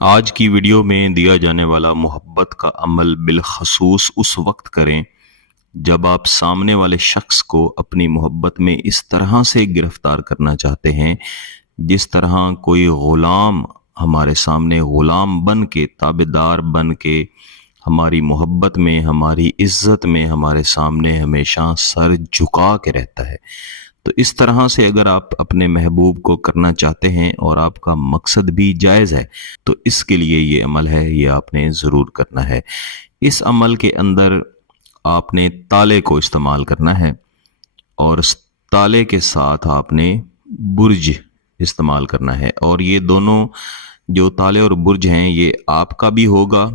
آج کی ویڈیو میں دیا جانے والا محبت کا عمل بالخصوص اس وقت کریں جب آپ سامنے والے شخص کو اپنی محبت میں اس طرح سے گرفتار کرنا چاہتے ہیں جس طرح کوئی غلام ہمارے سامنے غلام بن کے تابعدار بن کے ہماری محبت میں ہماری عزت میں ہمارے سامنے ہمیشہ سر جھکا کے رہتا ہے۔ تو اس طرح سے اگر آپ اپنے محبوب کو کرنا چاہتے ہیں اور آپ کا مقصد بھی جائز ہے تو اس کے لیے یہ عمل ہے، یہ آپ نے ضرور کرنا ہے۔ اس عمل کے اندر آپ نے تالے کو استعمال کرنا ہے اور اس تالے کے ساتھ آپ نے برج استعمال کرنا ہے، اور یہ دونوں جو تالے اور برج ہیں یہ آپ کا بھی ہوگا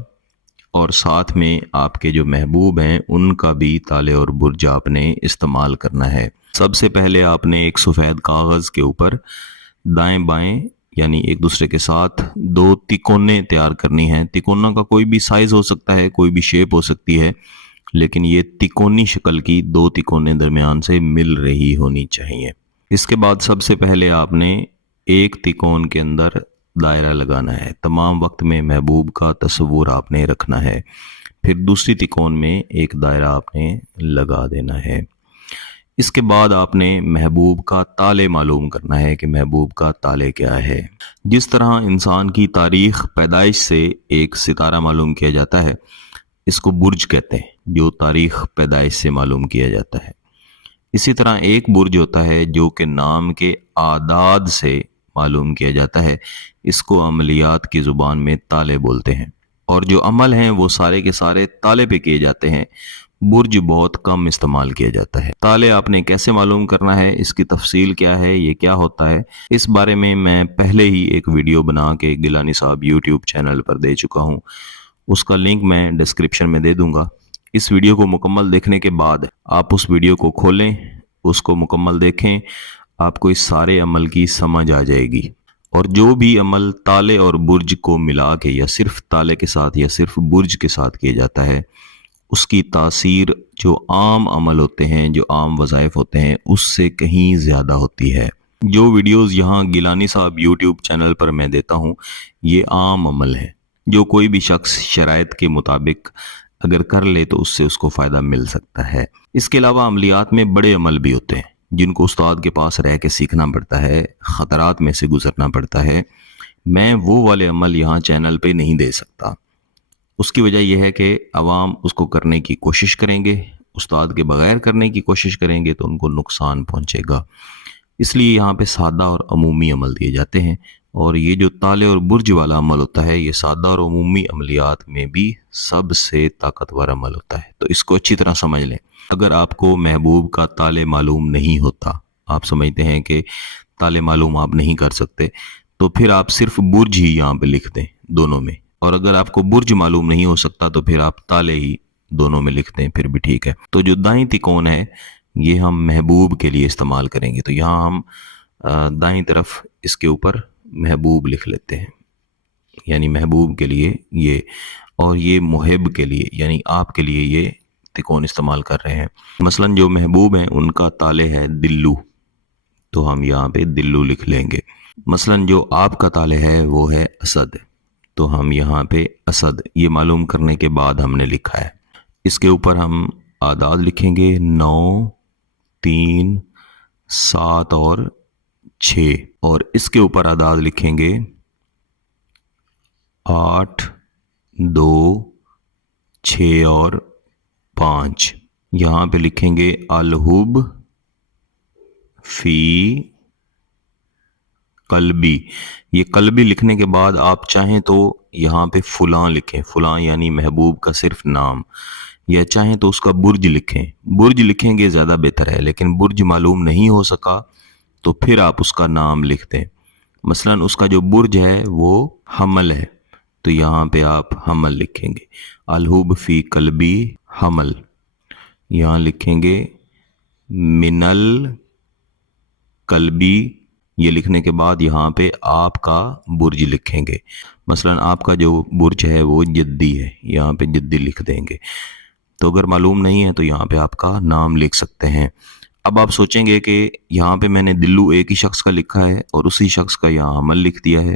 اور ساتھ میں آپ کے جو محبوب ہیں ان کا بھی تالے اور برج آپ نے استعمال کرنا ہے۔ سب سے پہلے آپ نے ایک سفید کاغذ کے اوپر دائیں بائیں یعنی ایک دوسرے کے ساتھ دو تکونے تیار کرنی ہیں۔ تکونہ کا کوئی بھی سائز ہو سکتا ہے، کوئی بھی شیپ ہو سکتی ہے، لیکن یہ تکونی شکل کی دو تکونے درمیان سے مل رہی ہونی چاہیے۔ اس کے بعد سب سے پہلے آپ نے ایک تکون کے اندر دائرہ لگانا ہے۔ تمام وقت میں محبوب کا تصور آپ نے رکھنا ہے، پھر دوسری تکون میں ایک دائرہ آپ نے لگا دینا ہے۔ اس کے بعد آپ نے محبوب کا تالے معلوم کرنا ہے کہ محبوب کا تالے کیا ہے۔ جس طرح انسان کی تاریخ پیدائش سے ایک ستارہ معلوم کیا جاتا ہے، اس کو برج کہتے ہیں جو تاریخ پیدائش سے معلوم کیا جاتا ہے۔ اسی طرح ایک برج ہوتا ہے جو کہ نام کے اعداد سے معلوم کیا جاتا ہے، اس کو عملیات کی زبان میں تالے بولتے ہیں، اور جو عمل ہیں وہ سارے کے سارے تالے پہ کیے جاتے ہیں۔ برج بہت کم استعمال کیا جاتا ہے۔ تالے آپ نے کیسے معلوم کرنا ہے، اس کی تفصیل کیا ہے، یہ کیا ہوتا ہے، اس بارے میں پہلے ہی ایک ویڈیو بنا کے گیلانی صاحب یوٹیوب چینل پر دے چکا ہوں، اس کا لنک میں ڈسکرپشن میں دے دوں گا۔ اس ویڈیو کو مکمل دیکھنے کے بعد آپ اس ویڈیو کو کھولیں، اس کو مکمل دیکھیں، آپ کو اس سارے عمل کی سمجھ آ جائے گی۔ اور جو بھی عمل تالے اور برج کو ملا کے یا صرف تالے کے ساتھ یا صرف برج کے ساتھ کیا جاتا ہے، اس کی تاثیر جو عام عمل ہوتے ہیں، جو عام وظائف ہوتے ہیں، اس سے کہیں زیادہ ہوتی ہے۔ جو ویڈیوز یہاں گیلانی صاحب یوٹیوب چینل پر میں دیتا ہوں یہ عام عمل ہے، جو کوئی بھی شخص شرائط کے مطابق اگر کر لے تو اس کو فائدہ مل سکتا ہے۔ اس کے علاوہ عملیات میں بڑے عمل بھی ہوتے ہیں جن کو استاد کے پاس رہ کے سیکھنا پڑتا ہے، خطرات میں سے گزرنا پڑتا ہے۔ میں وہ والے عمل یہاں چینل پہ نہیں دے سکتا، اس کی وجہ یہ ہے کہ عوام اس کو کرنے کی کوشش کریں گے، استاد کے بغیر کرنے کی کوشش کریں گے تو ان کو نقصان پہنچے گا۔ اس لیے یہاں پہ سادہ اور عمومی عمل دیے جاتے ہیں، اور یہ جو تالے اور برج والا عمل ہوتا ہے یہ سادہ اور عمومی عملیات میں بھی سب سے طاقتور عمل ہوتا ہے۔ تو اس کو اچھی طرح سمجھ لیں۔ اگر آپ کو محبوب کا تالے معلوم نہیں ہوتا، آپ سمجھتے ہیں کہ تالے معلوم آپ نہیں کر سکتے، تو پھر آپ صرف برج ہی یہاں پہ لکھ دیں دونوں میں، اور اگر آپ کو برج معلوم نہیں ہو سکتا تو پھر آپ تالے ہی دونوں میں لکھ دیں، پھر بھی ٹھیک ہے۔ تو جو دائیں تکون ہے یہ ہم محبوب کے لیے استعمال کریں گے، تو یہاں ہم دائیں طرف اس کے اوپر محبوب لکھ لیتے ہیں، یعنی محبوب کے لیے یہ، اور یہ محب کے لیے یعنی آپ کے لیے یہ تکون استعمال کر رہے ہیں۔ مثلا جو محبوب ہیں ان کا تالے ہے دلو، تو ہم یہاں پہ دلو لکھ لیں گے۔ مثلا جو آپ کا تالے ہے وہ ہے اسد، تو ہم یہاں پہ اسد، یہ معلوم کرنے کے بعد ہم نے لکھا ہے۔ اس کے اوپر ہم اعداد لکھیں گے 9، 3، 7 اور 6، اور اس کے اوپر اعداد لکھیں گے 8، 2، 6 اور 5۔ یہاں پہ لکھیں گے الحب فی قلبی۔ یہ قلبی لکھنے کے بعد آپ چاہیں تو یہاں پہ فلاں لکھیں، فلاں یعنی محبوب کا صرف نام، یا چاہیں تو اس کا برج لکھیں۔ برج لکھیں گے زیادہ بہتر ہے، لیکن برج معلوم نہیں ہو سکا تو پھر آپ اس کا نام لکھ دیں۔ مثلا اس کا جو برج ہے وہ حمل ہے، تو یہاں پہ آپ حمل لکھیں گے، الحب فی قلبی حمل۔ یہاں لکھیں گے منل قلبی، یہ لکھنے کے بعد یہاں پہ آپ کا برج لکھیں گے۔ مثلا آپ کا جو برج ہے وہ جدی ہے، یہاں پہ جدی لکھ دیں گے۔ تو اگر معلوم نہیں ہے تو یہاں پہ آپ کا نام لکھ سکتے ہیں۔ اب آپ سوچیں گے کہ یہاں پہ میں نے دلو ایک ہی شخص کا لکھا ہے اور اسی شخص کا یہاں حمل لکھ دیا ہے،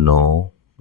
9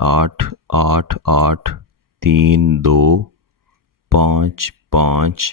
8 8 8 3 2 5 5